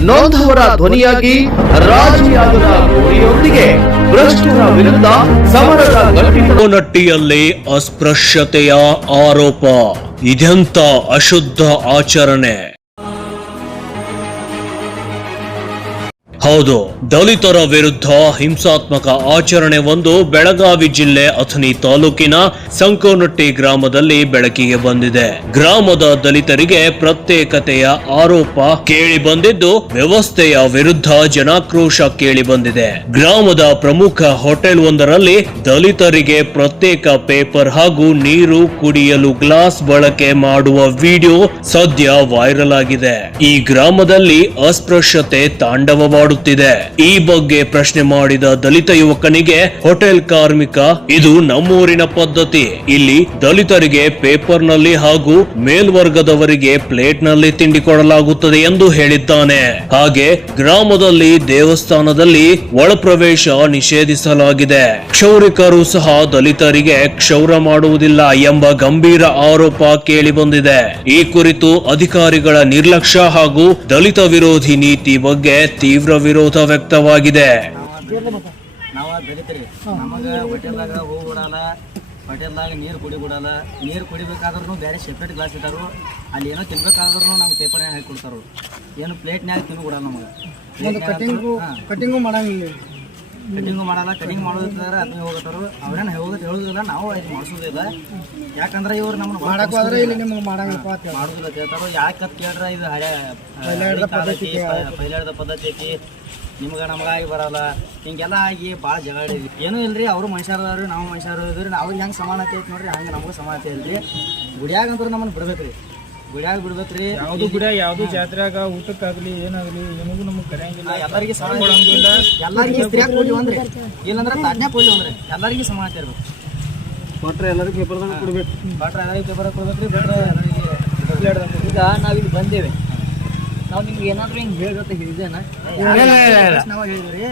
ನೊಂದವರ ಧ್ವನಿಯಾಗಿ ರಾಜಿಯಾಗದ ಗೋರಿಯೊಂದಿಗೆ ಭ್ರಷ್ಟರ ವಿರುದ್ಧ ಸಮರದ ಗಟ್ಟಿಗಳು ನಟ್ಟಿಯಲ್ಲಿ ಅಸ್ಪೃಶ್ಯತೆಯ ಆರೋಪ ಇದೆಂತ ಅಶುದ್ಧ ಆಚರಣೆ? ಹೌದು. ದಲಿತರ ವಿರುದ್ಧ ಹಿಂಸಾತ್ಮಕ ಆಚರಣೆ ಒಂದು ಬೆಳಗಾವಿ ಜಿಲ್ಲೆ ಅಥಣಿ ತಾಲೂಕಿನ ಸಂಕೋನಟ್ಟಿ ಗ್ರಾಮದಲ್ಲಿ ಬೆಳಕಿಗೆ ಬಂದಿದೆ. ಗ್ರಾಮದ ದಲಿತರಿಗೆ ಪ್ರತ್ಯೇಕತೆಯ ಆರೋಪ ಕೇಳಿ ಬಂದಿದ್ದು, ವ್ಯವಸ್ಥೆಯ ವಿರುದ್ಧ ಜನಾಕ್ರೋಶ ಕೇಳಿ ಬಂದಿದೆ. ಗ್ರಾಮದ ಪ್ರಮುಖ ಹೋಟೆಲ್ ಒಂದರಲ್ಲಿ ದಲಿತರಿಗೆ ಪ್ರತ್ಯೇಕ ಪೇಪರ್ ಹಾಗೂ ನೀರು ಕುಡಿಯಲು ಗ್ಲಾಸ್ ಬಳಕೆ ಮಾಡುವ ವಿಡಿಯೋ ಸದ್ಯ ವೈರಲ್ ಆಗಿದೆ. ಈ ಗ್ರಾಮದಲ್ಲಿ ಅಸ್ಪೃಶ್ಯತೆ ತಾಂಡವವಾಡುತ್ತಿದೆ. ಈ ಬಗ್ಗೆ ಪ್ರಶ್ನೆ ಮಾಡಿದ ದಲಿತ ಯುವಕನಿಗೆ ಹೋಟೆಲ್ ಕಾರ್ಮಿಕ, ಇದು ನಮ್ಮೂರಿನ ಪದ್ಧತಿ. ಇಲ್ಲಿ ದಲಿತರಿಗೆ ಪೇಪರ್ನಲ್ಲಿ ಹಾಗೂ ಮೇಲ್ವರ್ಗದವರಿಗೆ ಪ್ಲೇಟ್ನಲ್ಲಿ ತಿಂಡಿ ಕೊಡಲಾಗುತ್ತದೆ ಎಂದು ಹೇಳಿದ್ದಾನೆ. ಹಾಗೆ ಗ್ರಾಮದಲ್ಲಿ ದೇವಸ್ಥಾನದಲ್ಲಿ ಒಳಪ್ರವೇಶ ನಿಷೇಧಿಸಲಾಗಿದೆ. ಕ್ಷೌರಿಕರು ಸಹ ದಲಿತರಿಗೆ ಕ್ಷೌರ ಮಾಡುವುದಿಲ್ಲ ಎಂಬ ಗಂಭೀರ ಆರೋಪ ಕೇಳಿ ಬಂದಿದೆ. ಈ ಕುರಿತು ಅಧಿಕಾರಿಗಳ ನಿರ್ಲಕ್ಷ್ಯ ಹಾಗೂ ದಲಿತ ವಿರೋಧಿ ನೀತಿ ಬಗ್ಗೆ ತೀವ್ರ ವಿರೋಧ ವ್ಯಕ್ತವಾಗಿದೆ. ನಾವು ದಲಿತರಿ ನಮಗೆ ಹೋಟೆಲ್ದಾಗ ಹೋಗಿ ಬಿಡಲ್ಲ ಹೋಟೆಲ್ದಾಗ ನೀರು ಕುಡಿ ಬಿಡಲ್ಲ. ನೀರು ಕುಡಿಬೇಕಾದ್ರೂ ಬೇರೆ ಸೆಪ್ರೇಟ್ ಗ್ಲಾಸ್ ಇಟ್ಟಾರು. ಅಲ್ಲಿ ಏನೋ ತಿನ್ಬೇಕಾದ್ರೂ ನಮ್ಗೆ ಪೇಪರ್ನಾಗ ಹಾಕಿ ಕೊಡ್ತಾರು. ಏನು ಪ್ಲೇಟ್ನ್ಯಾಗ ತಿನ್ನು ಬಿಡಲ್ಲ ನಮಗೆ. ಕಟಿಂಗು ಕಟಿಂಗು ಮಾಡಂಗಿಲ್ಲ. ಕಟಿಂಗು ಮಾಡಲ್ಲ ಕಟಿಂಗ್ ಮಾಡೋದಿದ್ದಾರೆ ಅದನ್ನ ಹೋಗತ್ತಾರು ಅವ್ರೇನು ಹೋಗೋದು ಹೇಳೋದಿಲ್ಲ ನಾವು ಇದು ಮಾಡಿಸೋದಿಲ್ಲ. ಯಾಕಂದ್ರೆ ಇವ್ರು ನಮ್ಮನ್ನು ಮಾಡಕ್ ಹೋದ್ರೆ ಇಲ್ಲಿ ನಿಮ್ಗೆ ಮಾಡಂಗಿಲ್ಲಪ್ಪ ಅಂತ ಹೇಳಿ. ಮಾಡುದಿಲ್ಲ ಕೇಳ್ತಾರೋ ಯಾಕೆ ಅಂತ ಕೇಳ್ರ ಇದು ಹಳೆ ಪೈಲಾಡ್ದ ಪದ್ಧತಿ ಐತಿ. ಪೈಲಾಡ್ದ ಪದ್ಧತಿ ಐತಿ ನಿಮ್ಗೆ ನಮಗಾಗಿ ಬರಲ್ಲ. ಹಿಂಗೆಲ್ಲ ಆಗಿ ಭಾಳ ಜಗಳ ಏನೂ ಇಲ್ರಿ ಅವರು ಮನುಷ್ಯರದವ್ರಿ ನಾವು ಮನುಷ್ಯರು ಇದ್ರಿ. ಅವ್ರಿಗೆ ಹೆಂಗೆ ಸಮಾನತೆ ಐತಿ ನೋಡ್ರಿ ಹಂಗೆ ನಮಗೂ ಸಮಾನತೆ ಇಲ್ರಿ ಗುಡಿಯಾಗ ಅಂತೂ ನಮ್ಮನ್ನ ಬಿಡ್ಬೇಕ್ರಿ. ಗುಡಿಯಾಗ ಬಿಡ್ಬೇಕ್ರಿ. ಯಾವ್ದು ಗುಡ ಯಾವ್ದು ಜಾತ್ರೆಗ ಊಟಕ್ಕಾಗ್ಲಿ ಏನಾಗ್ಲಿ ಏನಿಗೂ ನಮ್ಗೆ ಕರೆಯಂಗಿಲ್ಲ. ಎಲ್ಲರಿಗೆ ಸಮಾನ ಎಲ್ಲರಿಗೆ ಸ್ತ್ರೀಯಾಗ ಕೊಡ್ಲಿ ಒಂದ್ರಿ. ಇಲ್ಲಂದ್ರೆ ತಾಡ್ನ್ಯಾಗ ಕೊಡಿ ಒಂದ್ರಿ. ಎಲ್ಲರಿಗೆ ಸಮಾನತೆ ಇರ್ಬೇಕು. ಕೊಟ್ರೆ ಎಲ್ಲರಿಗೂ ಪೇಪರ್ದಾಗ ಕೊಡ್ಬೇಕು. ಭಟ್ರ ಎಲ್ಲರಿಗೆ ಪೇಪರ್ ಕೊಡ್ಬೇಕ್ರಿ. ಭಟ್ರ ಎಲ್ಲರಿಗೆ ಈಗ ನಾವಿಲ್ಲಿ ಬಂದೇವೆ. ನಾವು ನಿಮ್ಗೆ ಏನಾದ್ರೂ ಹಿಂಗೆ ಹೇಳ್ಬೇಕು ಹೇಳಿದೇನ ಹೇಳಿದ್ರಿ?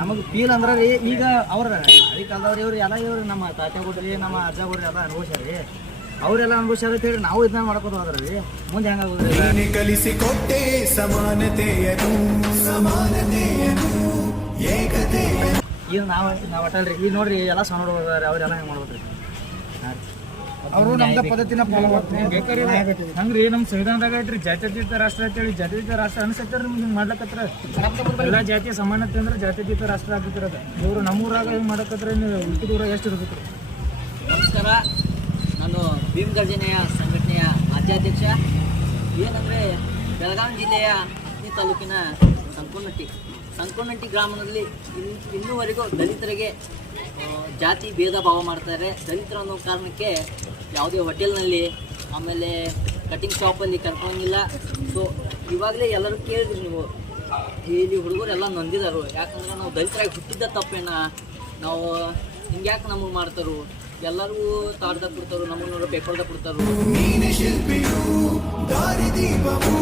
ನಮಗೆ ಫೀಲ್ ಅಂದ್ರೆ ಈಗ ಅವ್ರ ಹಳಿ ಕಾಲದವ್ರು ಇವ್ರು ಎಲ್ಲ ಇವ್ರು ನಮ್ಮ ತಾತ ಕೊಡ್ರಿ ನಮ್ಮ ಅಜ್ಜ ಕೊಡ್ರಿ ಎಲ್ಲ ಅನುಭವಿಸ್ಯಾರಿ ಅವರೆಲ್ಲ ಅನುಭವಿಸ್ಯಾರ ಅಂತ ಹೇಳಿ ನಾವು ಇದನ್ನ ಮಾಡ್ಕೋತ ಹೋದ್ರಿ ಮುಂದೆ ಹೆಂಗಾಗೋದ್ರಿ ನೀನೆ ಕಲಿಸಿಕೊಟ್ಟೆ ಸಮಾನತೆಯನು ಸಮಾನತೆಯನು ಏಕತೆ. ಈಗ ನಾವು ನಾವು ಒಟ್ಟಲ್ರಿ ಈಗ ನೋಡ್ರಿ ಎಲ್ಲ ಸಣ್ಣ ಹುಡುಗರ ಅವರೆಲ್ಲ ಹೆಂಗೆ ಮಾಡ್ಬೇಕ್ರಿ? ಅವರು ನಮ್ದ ಪದ್ಧತಿನ ಫಾಲೋ ಮಾಡ್ತಾರೆ. ಹಂಗ್ರಿ ನಮ್ ಸಂವಿಧಾನದಾಗ ಐತ್ರಿ ಜಾತ್ಯತೀತ ರಾಷ್ಟ್ರ ಅಂತೇಳಿ ಜಾತ್ಯತೀತ ರಾಷ್ಟ್ರ ಅನ್ಸತ್ತಾರ ನಿಮ್ಗೆ ಹಿಂಗ್ ಮಾಡ್ಲಕತ್ರ ಎಲ್ಲ ಜಾತಿಯ ಸಮಾನತೆ ಅಂದ್ರೆ ಜಾತ್ಯತೀತ ರಾಷ್ಟ್ರ ಆಗ್ತಿರೋದು ಇವರು ಇವ್ರು ನಮ್ಮೂರಾಗ ಹಿಂಗ್ ಮಾಡಕತ್ರ ನೀವು ಉಳಿದೂರಾಗ ಎಷ್ಟು ಇರ್ಬೇಕು? ನಮಸ್ಕಾರ. ನಾನು ಭೀಮ್ ಗರ್ಜನೆಯ ಸಂಘಟನೆಯ ರಾಜ್ಯಾಧ್ಯಕ್ಷ, ಏನಂದರೆ ಬೆಳಗಾವಿ ಜಿಲ್ಲೆಯ ಈ ತಾಲೂಕಿನ ಸಂಕೋನಟ್ಟಿ. ಸಂಕೋನಟ್ಟಿ ಗ್ರಾಮದಲ್ಲಿ ಇನ್, ಇನ್ನೂವರೆಗೂ ದಲಿತರಿಗೆ ಜಾತಿ ಭೇದ ಭಾವ ಮಾಡ್ತಾರೆ. ದಲಿತರು ಅನ್ನೋ ಕಾರಣಕ್ಕೆ ಯಾವುದೇ ಹೋಟೆಲ್ನಲ್ಲಿ, ಆಮೇಲೆ ಕಟಿಂಗ್ ಶಾಪಲ್ಲಿ ಕರ್ಕೊಂಗಿಲ್ಲ ಸೊ ಇವಾಗಲೇ ಎಲ್ಲರೂ ಕೇಳಿದ್ರಿ ನೀವು ಇಲ್ಲಿ ಹುಡುಗರು ಎಲ್ಲ ನೊಂದಿದರು. ಯಾಕಂದ್ರೆ ನಾವು ದಲಿತರಾಗಿ ಹುಟ್ಟಿದ್ದ ತಪ್ಪೇನ ನಾವು ಹಿಂಗ್ಯಾಕೆ ನಮಗೆ ಮಾಡ್ತಾರೋ? ಎಲ್ಲರಿಗೂ ತಾಡ್ದಾಗ ಕೊಡ್ತಾರು ನಮ್ಮನ್ನ ಪೇಪರ್ದಾಗ ಕೊಡ್ತಾರು. ನೀನೆ ಶಿಲ್ಪಿಯು ದಾರಿದೀಪವು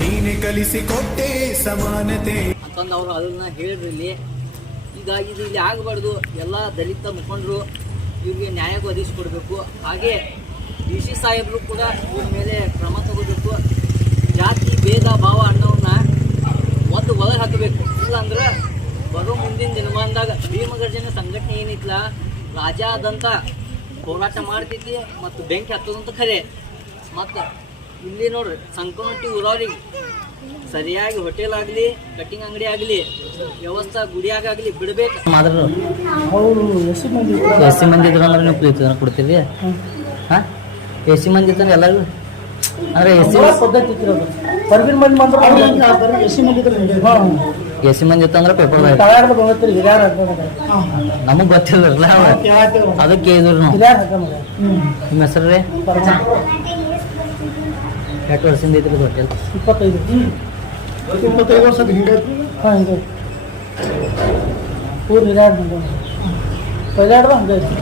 ನೀನೆ ಕಲಿಸಿಕೊಟ್ಟೆ ಸಮಾನತೆ. ಅಂತಂದು ಅವರು ಅದನ್ನ ಹೇಳ್ರಿ ಈಗ ಇದು ಇಲ್ಲಿ ಆಗಬಾರ್ದು. ಎಲ್ಲ ದಲಿತ ಮುಖಂಡರು ಇವ್ರಿಗೆ ನ್ಯಾಯ ಒದಗಿಸ್ಕೊಡ್ಬೇಕು ಹಾಗೆ ಡಿ ಸಿ ಸಾಹೇಬರು ಕೂಡ ಇವ್ರ ಮೇಲೆ ಕ್ರಮ ತಗೋಬೇಕು. ಜಾತಿ ಭೇದ ಭಾವ ರಾಜ ಆದಂತ ಹೋರಾಟ ಮಾಡ್ತೈತಿ ಮತ್ತು ಬೆಂಕಿ ಹತ್ತದಂತ ಖರೆ ಮತ್ತು ಇಲ್ಲಿ ನೋಡ್ರಿ ಸಂಕನೊಟ್ಟಿ ಊರವ್ರಿಗೆ ಸರಿಯಾಗಿ ಹೋಟೆಲ್ ಆಗಲಿ ಕಟ್ಟಿಂಗ್ ಅಂಗಡಿ ಆಗಲಿ ವ್ಯವಸ್ಥೆ ಬಿಡಬೇಕು. ಅವರು ಎಷ್ಟು ಮಂದಿ ಎಸ್ ಸಿ ಮಂದಿ ಇದ್ರು ಅಂದ್ರೆ ನೀವು ಪ್ರೀತಿ ಕೊಡ್ತೀವಿ ಹಾಂ? ಎಸ್ ಸಿ ಮಂದಿ ಇದ್ರೆ ಎಲ್ಲರಿಗೂ ಅಂದ್ರೆ ಎಸ್ ಸಿ ಪದ್ಧತಿ ಇರೋದು. ಹೊರಗಿನ ಮಂದಿ ಬಂದ್ರೆ ಎಸ್ ಸಿ ಮಂದಿ ಇದ್ರೆ. ಎಸ್ ಸಿ ಮಂದಿ ಇತ್ತಂದ್ರೆ ಪೇಪರ್ ನಮಗ್ ಬಂಗತ್ರಿ ಹಿರಿಯರ ನಮಗೆ ಗೊತ್ತಿಲ್ಲ ಅದಕ್ಕೆ ಇದ್ರು ನಾವು. ನಿಮ್ಮ ಹೆಸರು ರೀ? ಎಷ್ಟು ವರ್ಷದಿಂದ ಇದ್ರಿ ಹೋಟೆಲ್? ಇಪ್ಪತ್ತೈದು. ಇಪ್ಪತ್ತೈದು ವರ್ಷದ ಹಿಂಗೆ ಹಾಂ ಹಿಂಗೆ ಊರು ಹಿರಿಯರ ಬಂದ ಪೈಲೆ ಹಿಡ್ದು ಹಂಗೆ ಐತಿ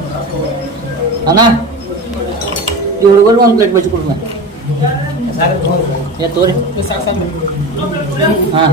ಅಣ್ಣ ಈ ಹುಡುಗರು ಒಂದು ಪ್ಲೇಟ್ ಬಜ್ಜಿ ಕೊಡ್ರಿ ಏ ತೋರಿ. ಹಾಂ.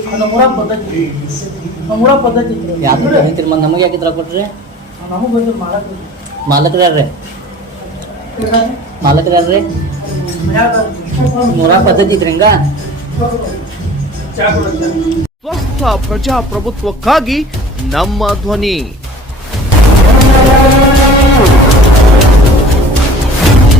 ನಮ್ಮೂರ ಪದ್ಧತಿ. ನಮ್ಮೂರ ಪದ್ಧತಿ. ಐತ್ರಿ ಯಾತ್ರ ಹೇಳ್ತೀರಿ ಮತ್ತೆ ನಮಗೆ ಯಾಕೆ ಕೊಟ್ರಿ? ನಮಗೆ ಬಂದ್ರೆ ಮಾಡಕ್ಕೆ ಮಾಲಕ್ರು ಯಾರ್ರಿ? ಮಾಲಕ್ರು ಯಾರ್ರಿ? ಮೂರ ಪದ್ಧತಿ ಇದ್ರಿ ಹಿಂಗ? ಸ್ವಸ್ಥ ಪ್ರಜಾಪ್ರಭುತ್ವಕ್ಕಾಗಿ ನಮ್ಮ ಧ್ವನಿ.